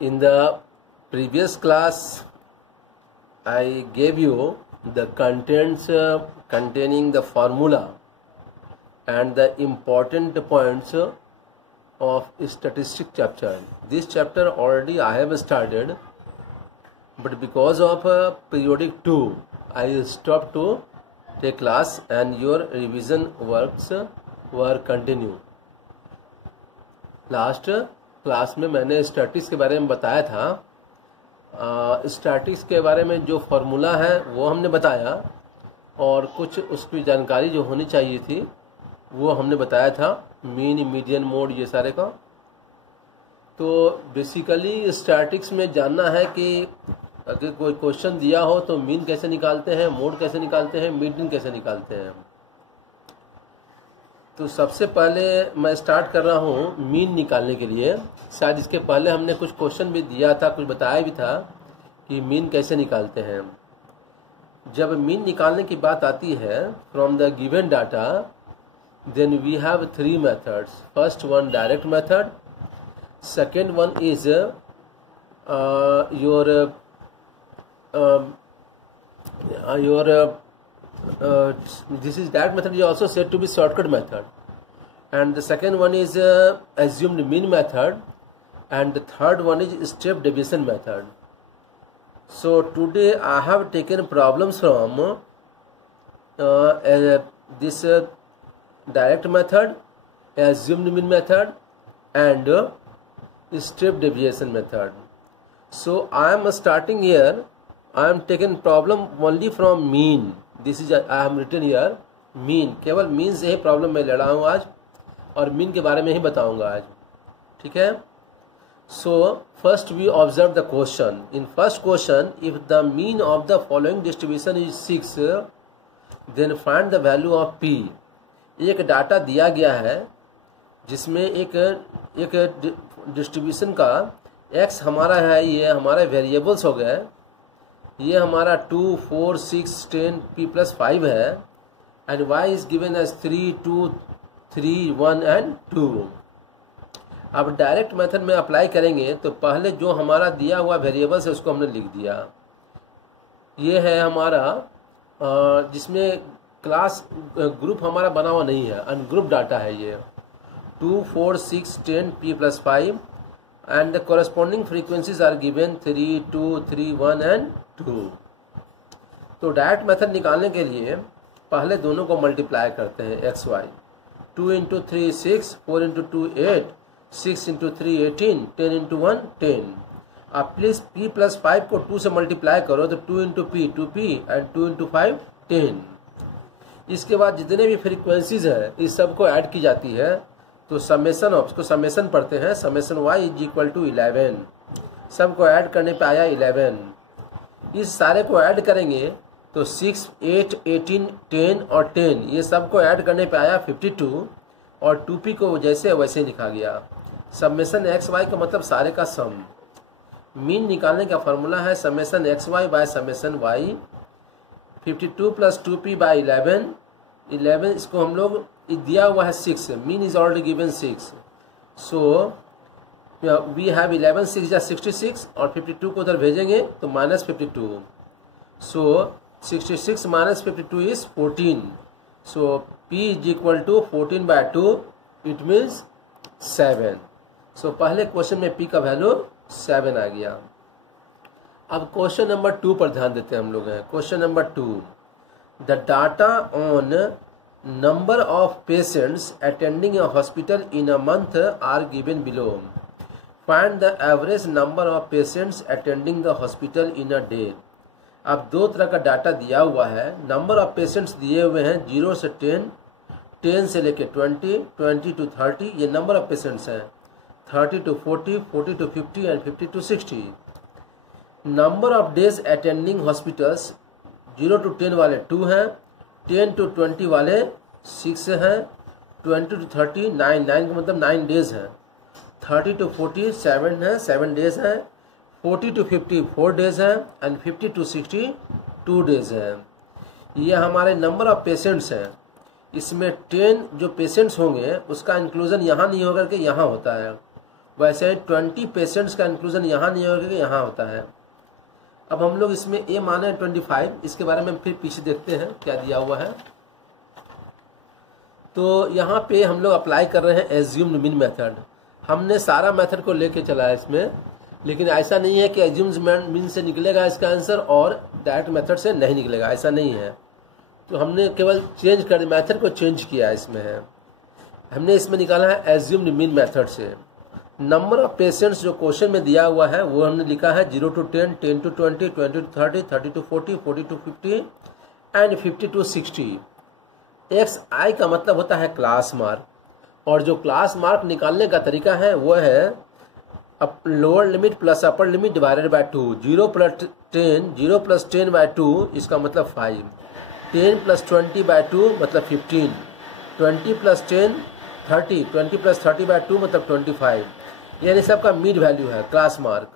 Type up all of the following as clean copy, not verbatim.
In the previous class, I gave you the contents containing the formula and the important points of statistics chapter. This chapter already I have started, but because of periodic 2, I stopped to take class and your revision works were continue. Last class में मैंने statistics के बारे में बताया था। Statistics के बारे में जो फॉर्मूला है वो हमने बताया और कुछ उसकी जानकारी जो होनी चाहिए थी वो हमने बताया था, मीन, मीडियन, मोड, ये सारे का। तो बेसिकली स्टैटिस्टिक्स में जानना है कि अगर कोई क्वेश्चन दिया हो तो मीन कैसे निकालते हैं, मोड कैसे निकालते हैं, मीडियन कैसे निकालते हैं। तो सबसे पहले मैं स्टार्ट कर रहा हूँ मीन निकालने के लिए। शायद इसके पहले हमने कुछ क्वेश्चन भी दिया था, कुछ बताया भी था कि मीन कैसे निकालते हैं। जब मीन निकालने की बात आती है from the given data, then we have 3 methods. First one direct method, second one is this is that method is also said to be shortcut method, and the second one is assumed mean method, and the third one is step deviation method. So today I have taken problems from this direct method, assumed mean method, and step deviation method. So I am starting here. I am taking problem only from mean. This is I have written here mean. केवल mean से ही problem मैं ले रहा हूँ आज और mean के बारे में ही बताऊंगा आज, ठीक है। So first we observe the question. In first question, if the mean of the following distribution is 6, then find the value of P. एक डाटा दिया गया है जिसमें एक डिस्ट्रीब्यूशन का एक्स हमारा है, ये हमारे वेरिएबल्स हो गए। ये हमारा 2, 4, 6, 10, p+5 है, and y is given as 3, 2, 3, 1 and 2। अब डायरेक्ट मेथड में अप्लाई करेंगे तो पहले जो हमारा दिया हुआ वेरिएबल्स है उसको हमने लिख दिया। ये है हमारा जिसमें क्लास ग्रुप हमारा बना हुआ नहीं है, अनग्रुप डाटा है ये। 2, 4, 6, 10, p+5 and the corresponding frequencies are given 3, 2, 3, 1 and 2। तो डायरेक्ट मेथड निकालने के लिए पहले दोनों को मल्टीप्लाई करते हैं एक्स वाई। 2 × 3 6, 4 × 2 8, 6 × 3 18, 10 × 1 10। आप प्लीज p+5 को 2 से मल्टीप्लाई करो तो 2 × p 2p एंड 2 × 5 10। इसके बाद जितने भी फ्रीक्वेंसीज है इस सब को ऐड की जाती है, तो समेशन ऑफ, इसको समेशन पढ़ते हैं, summation y is equal to 11। सबको ऐड करने पे आया 11। इस सारे को ऐड करेंगे तो 6, 8, 18, 10 और 10, ये सबको ऐड करने पे आया 52, और 2p को जैसे वैसे लिखा गया। समेशन एक्स वाई का मतलब सारे का सम। मीन निकालने का फॉर्मूला है summation X Y by summation Y. 52 + 2p by 11। 11 इसको हम लोग दिया हुआ है 6, mean is already given 6, so we have 11, 6 या 66, और 52 को उधर भेजेंगे तो -52, so 66 - 52 is 14। So p is equal to 14/2, it means 7। So पहले क्वेश्चन में p का वैल्यू 7 आ गया। अब क्वेश्चन नंबर 2 पर ध्यान देते हैं हम लोग। Question number 2, the data on number of patients attending a hospital in a month are given below. Find the average number of patients attending the hospital in a day. अब दो तरह का डाटा दिया हुआ है। नंबर ऑफ पेशेंट्स दिए हुए हैं 0 से 10, 10 से लेके 20, 20 to 30, ये नंबर ऑफ पेशेंट्स हैं। 30 to 40, 40 to 50 and 50 to 60। Number of days attending hospitals 0 to 10 वाले 2 हैं, 10 to 20 वाले 6 हैं, 20 to 30 9, 9 का मतलब 9 डेज हैं, 30 to 40 7 है, 7 डेज हैं, 40 to 50 4 डेज हैं, एंड 50 to 60 2 डेज हैं। ये हमारे नंबर ऑफ पेशेंट्स हैं। इसमें 10 जो पेशेंट्स होंगे उसका इंक्लूजन यहाँ नहीं होकर के यहाँ होता है। वैसे 20 पेशेंट्स का इंक्लूजन यहाँ नहीं होगा, यहाँ होता है। अब हम लोग इसमें ए माने 25, इसके बारे में फिर पीछे देखते हैं क्या दिया हुआ है। तो यहाँ पे हम लोग अप्लाई कर रहे हैं एज्यूम्ड मीन मेथड। हमने सारा मेथड को लेके चला है इसमें, लेकिन ऐसा नहीं है कि एज्यूम्ड मीन से निकलेगा इसका आंसर और डायरेक्ट मेथड से नहीं निकलेगा, ऐसा नहीं है। तो हमने केवल चेंज कर मेथड को चेंज किया इसमें है। हमने इसमें निकाला है एज्यूम्ड मीन मेथड से। नंबर ऑफ पेशेंट्स जो क्वेश्चन में दिया हुआ है वो हमने लिखा है 0 to 10, 10 to 20, 20 to 30, 30 to 40, 40 to 50 and 50 to 60। XI का मतलब होता है क्लास मार्क, और जो क्लास मार्क निकालने का तरीका है वो है lower limit plus upper limit divided by 2। 0 plus 10 by 2 इसका मतलब 5, 10 प्लस 20 बाय 2 मतलब 15, 20 प्लस 10 30, 20 प्लस 30 बाय 2 मतलब 25, यानी सबका मिड वैल्यू है class mark.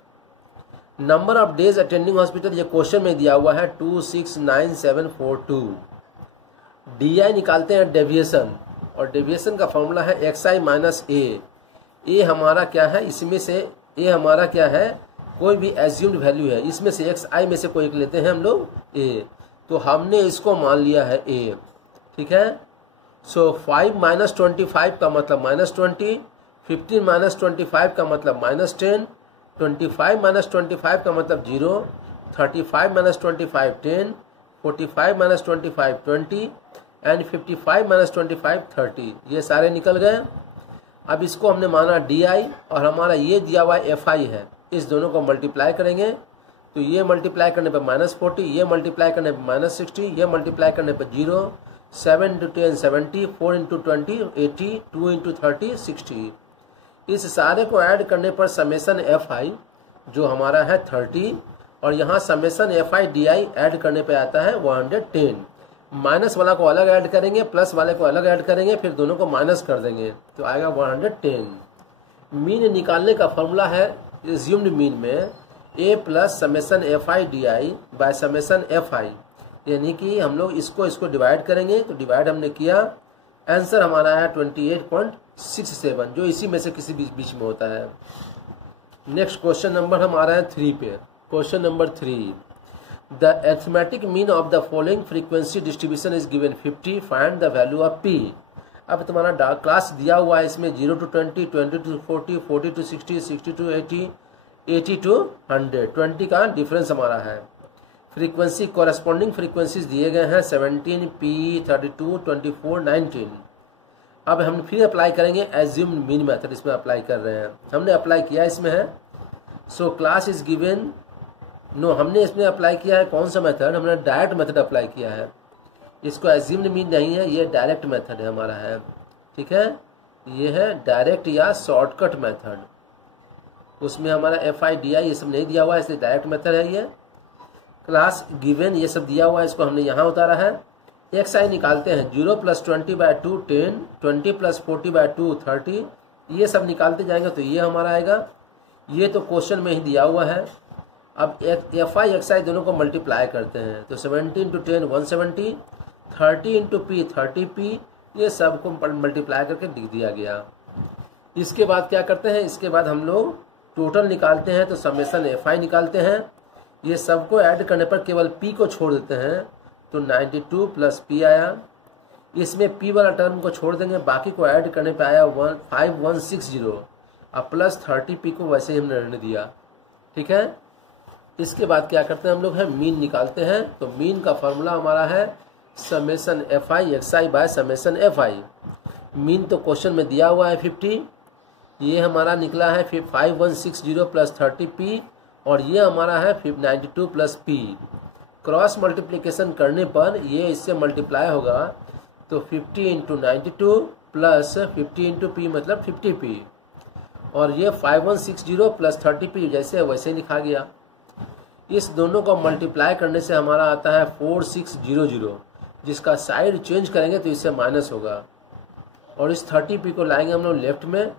Number of days attending hospital ये क्वेश्चन में दिया हुआ है 269742। DI निकालते हैं डेविएशन, और डेविएशन का फॉर्मूला है XI माइनस ए। ए हमारा क्या है, इसमें से ए हमारा क्या है, कोई भी एज्यूम्ड वैल्यू है, इसमें से XI में से कोई एक लेते हैं हम लोग ए, तो हमने इसको मान लिया है ए, ठीक है। सो 5 माइनस 25 का मतलब -20, 15 माइनस 25 का मतलब -10, 25 माइनस 25 का मतलब 0, 35 माइनस 25 10, 45 माइनस 25 20 एंड 55 माइनस 25 30। ये सारे निकल गए। अब इसको हमने माना DI, और हमारा ये दिया हुआ FI है, इस दोनों को मल्टीप्लाई करेंगे तो ये मल्टीप्लाई करने पर -40, ये मल्टीप्लाई करने पर -60, ये मल्टीप्लाई करने पर 0, 7 into 10 70, 4 into 20 80, 2 into 30 60। इस सारे को ऐड करने पर समेशन FI जो हमारा है 30, और यहाँ समेशन FI DI ऐड करने पे आता है 110। माइनस वाला को अलग ऐड करेंगे, प्लस वाले को अलग ऐड करेंगे, फिर दोनों को माइनस कर देंगे तो आएगा 110। मीन निकालने का फॉर्मूला है एज्यूम्ड मीन में A plus summation FI DI by summation FI, यानी कि हम लोग इसको डिवाइड करेंगे, तो डिवाइड हमने किया, आंसर हमारा है 28.67, जो इसी में से किसी बीच में होता है। नेक्स्ट क्वेश्चन नंबर हमारा है 3 पे। Question number 3, the arithmetic mean of the following frequency distribution is given 50, find the value of P। अब तुम्हारा क्लास दिया हुआ है इसमें 0 to 20, 20 to 40, 40 to 60, 60 to 80, 80 to 100, 20 का डिफरेंस हमारा है। फ्रीक्वेंसी कॉरेस्पॉन्डिंग फ्रीक्वेंसीज दिए गए हैं 17, P, 32, 24, 19। अब हम फिर अप्लाई करेंगे एज्यूम्ड मीन मेथड, इसमें अप्लाई कर रहे हैं, हमने अप्लाई किया इसमें है। So class is given, no हमने इसमें अप्लाई किया है कौन सा मेथड, हमने डायरेक्ट मेथड अप्लाई किया है। इसको एज्यूम्ड मीन नहीं है, ये डायरेक्ट मेथड है हमारा है, ठीक है। ये है डायरेक्ट या शॉर्टकट मेथड, उसमें हमारा FI DI ये सब नहीं दिया हुआ है, इसलिए डायरेक्ट मेथड है। ये क्लास गिवन ये सब दिया हुआ है, इसको हमने यहाँ उतारा है। XI निकालते हैं 0 प्लस 20 बाय 2 10, 20 प्लस 40 बाय 2 30, ये सब निकालते जाएंगे तो ये हमारा आएगा। ये तो क्वेश्चन में ही दिया हुआ है। अब FI XI दोनों को मल्टीप्लाई करते हैं तो 17 into 10 170, 30 into P 30P, ये सब को मल्टीप्लाई करके लिख दिया गया। इसके बाद क्या करते हैं, इसके बाद हम लोग टोटल निकालते हैं तो समेशन FI निकालते हैं। ये सबको ऐड करने पर केवल P को छोड़ देते हैं तो 92 प्लस P आया। इसमें P वाला टर्म को छोड़ देंगे, बाकी को ऐड करने पे आया 5160, अब प्लस 30P को वैसे ही हमने रहने दिया, ठीक है। इसके बाद क्या करते हैं हम लोग है मीन निकालते हैं, तो मीन का फॉर्मूला हमारा है summation FI XI by summation FI। Mean तो क्वेश्चन में दिया हुआ है 50, ये हमारा निकला है 5160 प्लस 30P, और ये हमारा है 92 प्लस P। क्रॉस मल्टीप्लिकेशन करने पर ये इससे मल्टीप्लाई होगा तो 50 इंटू 92 प्लस 50 इंटू P मतलब 50P, और ये 5160 प्लस 30P जैसे वैसे ही लिखा गया। इस दोनों को मल्टीप्लाई करने से हमारा आता है 4600, जिसका साइड चेंज करेंगे तो इससे माइनस होगा, और इस 30P को लाएंगे हम लोग लेफ्ट में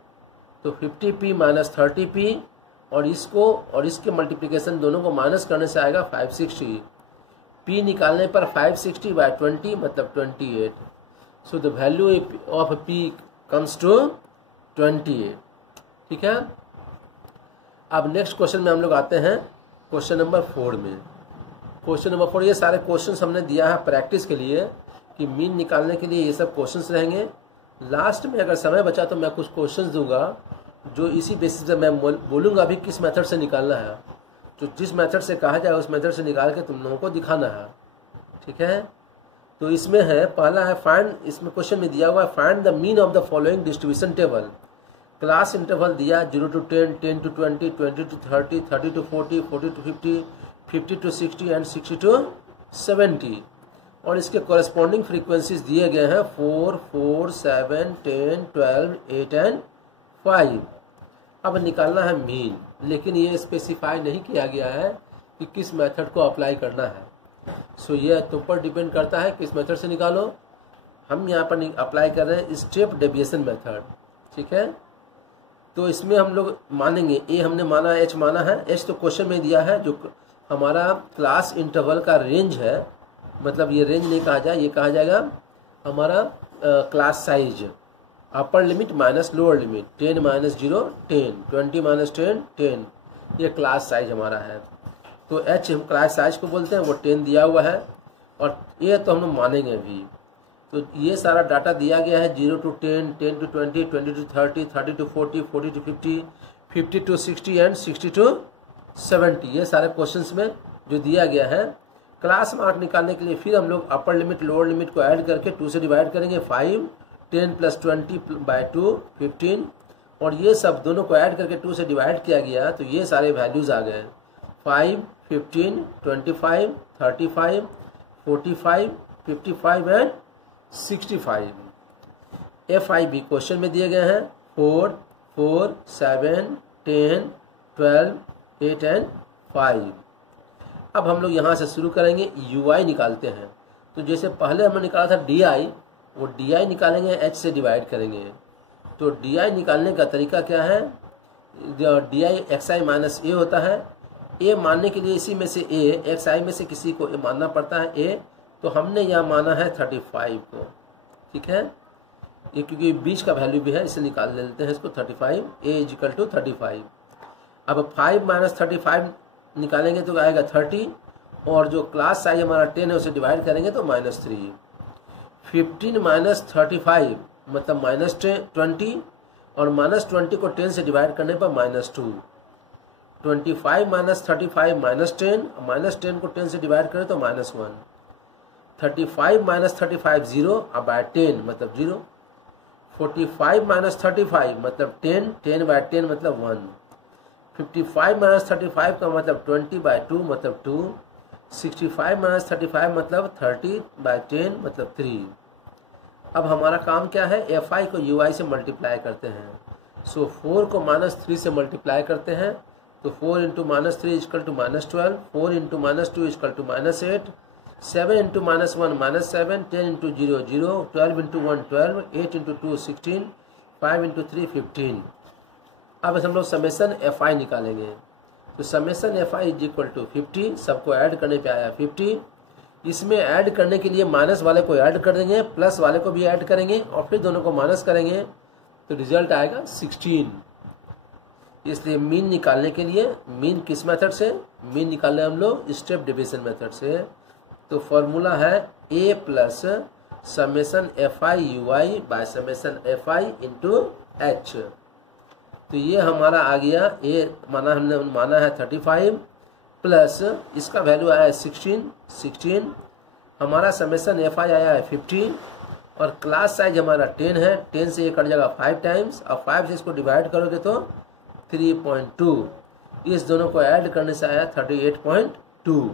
तो 50P माइनस 30P, और इसको और इसके मल्टीप्लिकेशन दोनों को माइनस करने से आएगा 560। P निकालने पर 560 बाय 20 मतलब 28। So the value of P comes to 28, ठीक है। अब नेक्स्ट क्वेश्चन में हम लोग आते हैं क्वेश्चन नंबर 4 में। क्वेश्चन नंबर 4, ये सारे क्वेश्चंस हमने दिया है प्रैक्टिस के लिए कि मीन निकालने के लिए ये सब क्वेश्चंस रहेंगे। लास्ट में अगर समय बचा तो मैं कुछ क्वेश्चंस दूंगा जो इसी बेसिस पे मैं बोलूँगा अभी किस मेथड से निकालना है। तो जिस मेथड से कहा जाए उस मेथड से निकाल के तुम लोगों को दिखाना है, ठीक है। तो इसमें है, पहला है फाइंड, इसमें क्वेश्चन में दिया हुआ है find the mean of the following distribution table. Class interval दिया 0 to 10, 10 to 20, 20 to 30, 30 to 40, 40 to 50, 50 to 60 and 60 to 70। और इसके कॉरेस्पॉन्डिंग फ्रीक्वेंसीज दिए गए हैं 4, 4, 7, 10, 12, 8 एंड 5। अब निकालना है मीन, लेकिन ये स्पेसिफाई नहीं किया गया है कि किस मेथड को अप्लाई करना है। सो ये तुम पर डिपेंड करता है किस मेथड से निकालो। हम यहाँ पर अप्लाई कर रहे हैं स्टेप डेविएशन मेथड, ठीक है। तो इसमें हम लोग मानेंगे ए हमने माना, एच माना है। एच तो क्वेश्चन में दिया है जो हमारा क्लास इंटरवल का रेंज है, मतलब ये रेंज नहीं कहा जाए, ये कहा जाएगा हमारा class size, upper limit minus lower limit, 10 - 0 10, 20 - 10 10, ये क्लास साइज हमारा है। तो एच हम क्लास साइज को बोलते हैं, वो 10 दिया हुआ है। और ये तो हम लोग मानेंगे भी। तो ये सारा डाटा दिया गया है 0 to 10, 10 to 20, 20 to 30, 30 to 40, 40 to 50, 50 to 60 and 60 to 70। ये सारे क्वेश्चंस में जो दिया गया है। क्लास मार्क निकालने के लिए फिर हम लोग अपर लिमिट लोअर लिमिट को ऐड करके 2 से डिवाइड करेंगे। 5, 10 + 20/2 15, और ये सब दोनों को ऐड करके 2 से डिवाइड किया गया तो ये सारे वैल्यूज आ गए 5, 15, 25, 35, 45, 55 एंड 65। FIB क्वेश्चन में दिए गए हैं 4, 4, 7, 10, 12, 8 एंड 5। अब हम लोग यहाँ से शुरू करेंगे, UI निकालते हैं। तो जैसे पहले हमने निकाला था DI, वो DI निकालेंगे, H से डिवाइड करेंगे। तो DI निकालने का तरीका क्या है, DI XI - A होता है। A मानने के लिए इसी में से A, XI में से किसी को मानना पड़ता है A, तो हमने यहाँ माना है 35 को, ठीक है। ये क्योंकि बीच का वैल्यू भी है, इसे निकाल लेते हैं इसको 35, A = 35। अब 5 - 35 निकालेंगे तो आएगा 30, और जो क्लास साइज हमारा 10 है उसे डिवाइड करेंगे तो -3। 15 - 35 मतलब -20, और -20 को 10 से डिवाइड करने पर -2। 25 - 35 -10, -10 को 10 से डिवाइड करें तो -1। 35 - 35 0, अब 10 मतलब 0। 45 - 35 मतलब 10, 10/10 मतलब 1। 55 - 35 का मतलब 20/2 मतलब 2। 65 - 35 मतलब 30/10 मतलब 3। अब हमारा काम क्या है, FI को UI से मल्टीप्लाई करते हैं। सो 4 को -3 से मल्टीप्लाई करते हैं, तो 4 × -3 = -12, 4 × -2 = -8, 7 × -1 -7, 10 × 0 0, 12 × 1 12, 8 × 2 16, 5 × 3 15। अब हम लोग समेसन FI निकालेंगे। तो समेसन FI = 50, सबको ऐड करने पे आया 50। इसमें ऐड करने के लिए माइनस वाले को ऐड कर देंगे, प्लस वाले को भी ऐड करेंगे, और फिर दोनों को माइनस करेंगे तो रिजल्ट आएगा 16। इसलिए मीन निकालने के लिए, मीन किस मेथड से, मीन निकालने हम लोग स्टेप डिवीजन मेथड से। तो फॉर्मूला है A + summation FI UI by summation FI × H। तो ये हमारा आ गया, A हमने माना है 35 प्लस इसका वैल्यू आया है 16। हमारा समेसन FI आया है 50, और क्लास साइज हमारा 10 है। 10 से ये कट जाएगा 5 टाइम्स, और 5 से इसको डिवाइड करोगे तो 3.2। इस दोनों को ऐड करने से आया 38.2।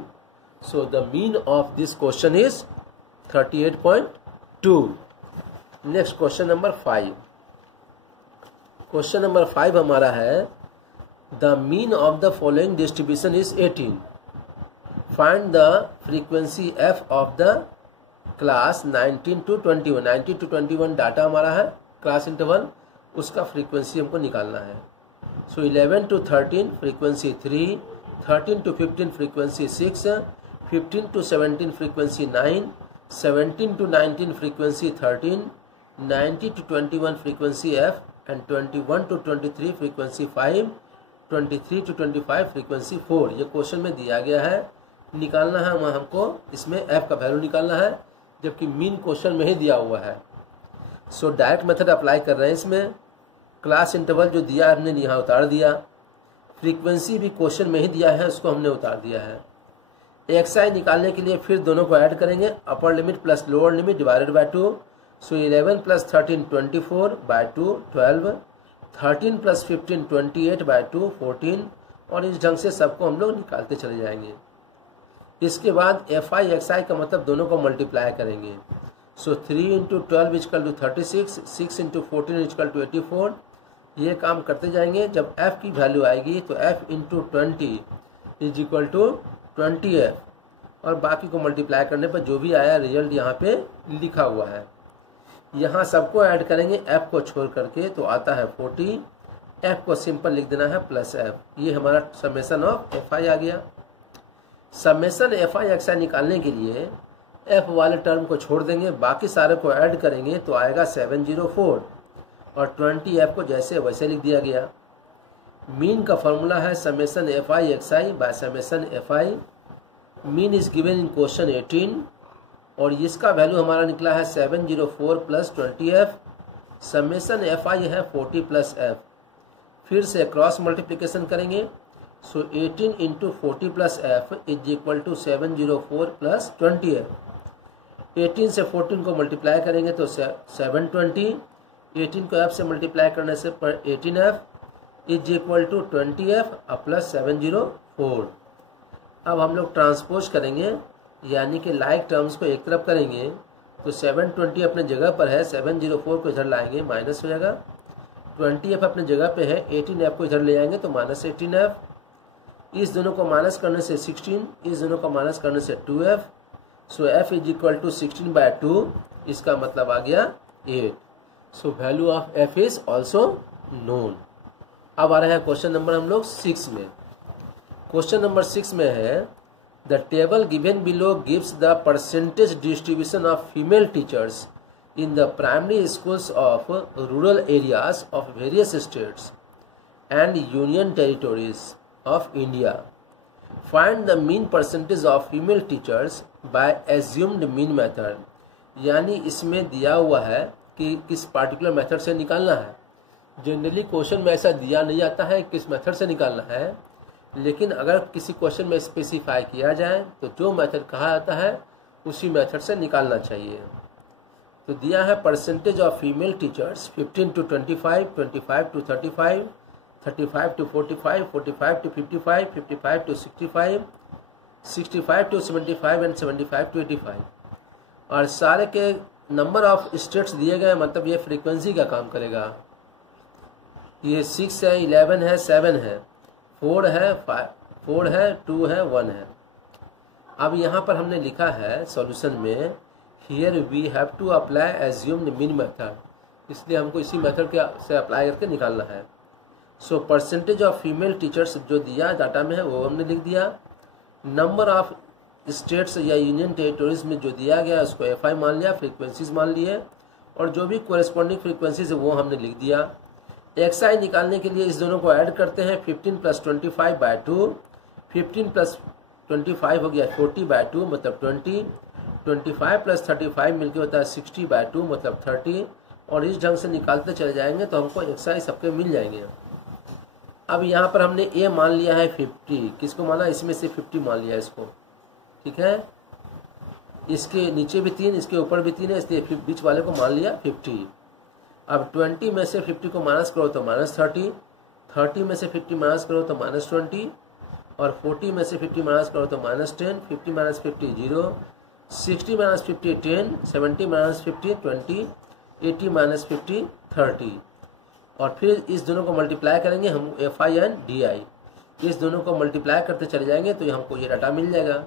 So the mean of this question is 38.2। Next question number 5। Question number 5 हमारा है the mean of the following distribution is 18। Find the frequency f of the class 19 to 21। 19 to 21 data हमारा है क्लास इंटरवल, उसका frequency हमको निकालना है। सो 11 to 13 frequency 3, 13 to 15 frequency 6, 15 to 17 frequency 9, 17 to 19 frequency 13, 90 to 21 frequency f, and 21 to 23 frequency 5, 23 to 25 frequency 4, ये question में दिया गया है, निकालना है हमको, इसमें एफ का वैल्यू निकालना है, जबकि मीन क्वेश्चन में ही दिया हुआ है। सो डायरेक्ट मेथड अप्लाई कर रहे हैं इसमें। क्लास इंटरवल जो दिया है हमने यहाँ उतार दिया, फ्रीक्वेंसी भी क्वेश्चन में ही दिया है, उसको हमने उतार दिया है। एक्सआई निकालने के लिए फिर दोनों को ऐड करेंगे, upper limit plus lower limit divided by 2। So 11 plus 13 24 by 2 12, 13 plus 15 28 by 2 14, और इस ढंग से सबको हम लोग निकालते चले जाएंगे। इसके बाद एफ आई एक्स आई का मतलब दोनों को मल्टीप्लाई करेंगे। So 3 into 12 is equal to 36, 6 into 14 is equal to 84। ये काम करते जाएंगे। जब f की वैल्यू आएगी तो f into 20 is equal to 20f, और बाकी को मल्टीप्लाई करने पर जो भी आया रिजल्ट यहाँ पे लिखा हुआ है। यहाँ सबको ऐड करेंगे f को छोड़ करके, तो आता है 40। f को सिंपल लिख देना है प्लस f। ये हमारा समेसन ऑफ एफ आई आ गया। समेसन एफ आई एक्स आई निकालने के लिए f वाले टर्म को छोड़ देंगे, बाकी सारे को ऐड करेंगे तो आएगा 704, और 20f को जैसे वैसे लिख दिया गया। मीन का फॉर्मूला है summation F I X I by summation F I. Mean is given in question 18, और इसका वैल्यू हमारा निकला है 704 प्लस 20f। समेसन एफ आई है 40 प्लस f। फिर से क्रॉस मल्टीप्लिकेशन करेंगे। So 18 into 40 plus f is equal to 704 plus 20f। 18 से 14 को मल्टीप्लाई करेंगे तो 720, 18 को f से मल्टीप्लाई करने से पर 18f is equal to 20f plus 704। अब हम लोग ट्रांसपोज करेंगे, यानी कि लाइक टर्म्स को एक तरफ करेंगे, तो 720 अपने जगह पर है, 704 को इधर लाएंगे माइनस हो जाएगा, 20f अपने जगह पे है, 18f को इधर ले आएंगे तो माइनस 18f। इस दोनों को माइनस करने से 16, इस दोनों को माइनस करने से 2f। So f is equal to 16 by 2, इसका मतलब आ गया 8। So value of f is also known. अब आ रहा है क्वेश्चन नंबर हम लोग 6 में। क्वेश्चन नंबर 6 में है the table given below gives the percentage distribution of female teachers in the primary schools of rural areas of various states and union territories of India. Find the mean percentage of female teachers by assumed mean method. यानी इसमें दिया हुआ है कि किस particular method से निकालना है। जनरली क्वेश्चन में ऐसा दिया नहीं आता है किस मेथड से निकालना है, लेकिन अगर किसी क्वेश्चन में स्पेसिफाई किया जाए तो जो मेथड कहा जाता है उसी मेथड से निकालना चाहिए। तो दिया है percentage of female teachers 15 to 25, 25 to 35, 35 to 45, 45 to 55, 55 to 65, 65 to 75 and 75 to 85। और सारे के नंबर ऑफ स्टेट्स दिए गए, मतलब ये फ्रीक्वेंसी का काम करेगा। ये 6 है, 11 है, 7 है, 4 है, 4 है, 2 है, 1 है। अब यहाँ पर हमने लिखा है सॉल्यूशन में Here we have to apply assumed mean method, इसलिए हमको इसी मेथड से अप्लाई करके निकालना है। So percentage of female teachers जो दिया डाटा में है वो हमने लिख दिया। नंबर ऑफ स्टेट्स या यूनियन टेरिटोरीज में जो दिया गया उसको एफ आई मान लिया, फ्रीक्वेंसीज मान लिए, और जो भी कोरेस्पॉन्डिंग फ्रीक्वेंसीज है वो हमने लिख दिया। एक्स आई निकालने के लिए इस दोनों को ऐड करते हैं। 15 प्लस 25 बाय 2, 15 प्लस 25 हो गया 40 बाय 2 मतलब 20, 25 प्लस 35 मिलकर होता है 60 बाय 2 मतलब 30, और इस ढंग से निकालते चले जाएंगे तो हमको एक्सआई सबके मिल जाएंगे। अब यहाँ पर हमने ए मान लिया है 50, किसको माना, इसमें से 50 मान लिया इसको, ठीक है। इसके नीचे भी 3, इसके ऊपर भी 3 है, इसलिए बीच वाले को मान लिया 50। अब 20 में से 50 को माइनस करो तो माइनस 30, 30 में से 50 माइनस करो तो माइनस 20, और 40 में से 50 माइनस करो तो minus 10, 50 minus 50 0, 60 minus 50 10, 70 minus 50 20, 80 minus 50 30, और फिर इस दोनों को मल्टीप्लाई करेंगे हम F I and D I. इस दोनों को मल्टीप्लाई करते चले जाएंगे तो हमको ये डाटा मिल जाएगा।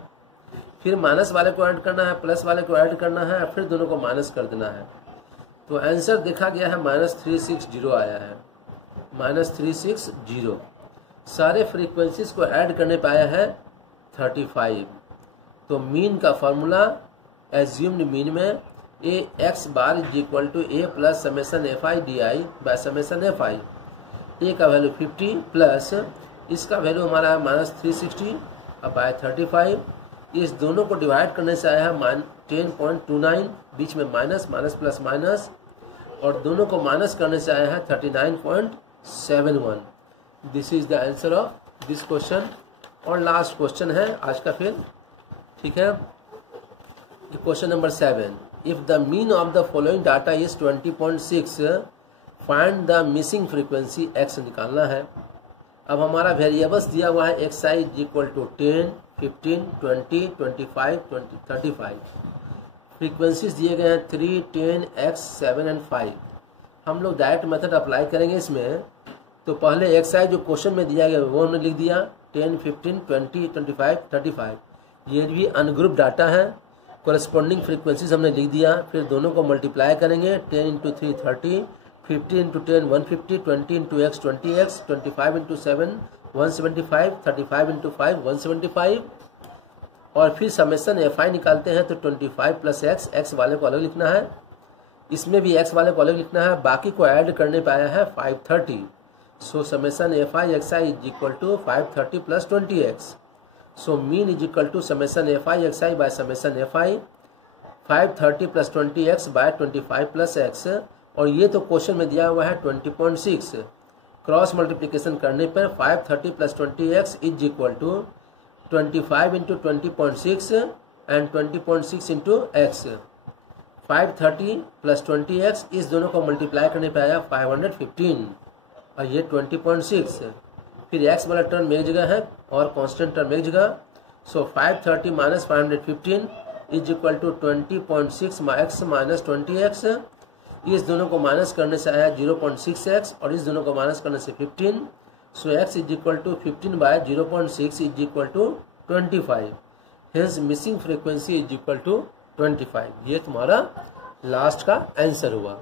फिर माइनस वाले को ऐड करना है, प्लस वाले को ऐड करना है, फिर दोनों को माइनस कर देना है। तो आंसर देखा गया है -360 आया है, -360। सारे फ्रीक्वेंसीज को ऐड करने पे आया है 35। तो मीन का फॉर्मूला एज्यूम्ड मीन में A X bar is equal to A plus summation F I D I by summation F I. A का वैल्यू 50 प्लस इसका वैल्यू हमारा है -360 अब बाय 35। इस दोनों को डिवाइड करने से आया है 10.29, बीच में माइनस माइनस प्लस माइनस, और दोनों को माइनस करने से आया है 39.71। This is the answer of this question. और लास्ट क्वेश्चन है आज का फिर, ठीक है। Question number 7, if the mean of the following data is 20.6, find the missing frequency x निकालना है। अब हमारा वेरिएबल्स दिया हुआ है xi is equal to 10, 15, 20, 25, 35। Frequencies दिए गए हैं 3, 10, x, 7 एंड 5। हम लोग डायरेक्ट मेथड अप्लाई करेंगे इसमें। तो पहले xi जो क्वेश्चन में दिया गया वो हमने लिख दिया 10, 15, 20, 25, 35। ये भी अनग्रुप डाटा है। कोरेस्पॉन्डिंग फ्रीक्वेंसीज हमने लिख दिया। फिर दोनों को मल्टीप्लाई करेंगे, 10 into 3 30, 50 into 10 150, 20 into x 20x, 25 into 7 175, 35 into 5 175। और फिर समेसन fi निकालते हैं तो 25 प्लस x वाले को अलग लिखना है, इसमें भी x वाले को अलग लिखना है, बाकी को ऐड करने पे आया है 530। So summation fi xi is equal to 530 plus 20x। So mean is equal to summation fi xi by summation fi 530 plus 20x by 25 plus x। और ये तो क्वेश्चन में दिया हुआ है 20.6। क्रॉस मल्टीप्लिकेशन करने पर 530 plus 20x is equal to 25 into 20.6 and 20.6 into x। 530 plus 20x, इस दोनों को मल्टीप्लाई करने पे आया 515 और ये 20.6। फिर x वाला टर्म एक जगह है और कांस्टेंट टर्म एक जगह। So 530 minus 515 is equal to 20.6 x minus 20x। इस दोनों को माइनस करने से आया 0.6x और इस दोनों को माइनस करने से 15। So x is equal to 15 by 0.6 is equal to 25। Hence missing frequency is equal to 25। ये तुम्हारा लास्ट का आंसर हुआ।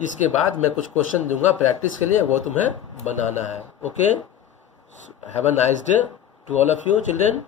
इसके बाद मैं कुछ क्वेश्चन दूंगा प्रैक्टिस के लिए, वो तुम्हें बनाना है। Okay, have a nice day to all of you children.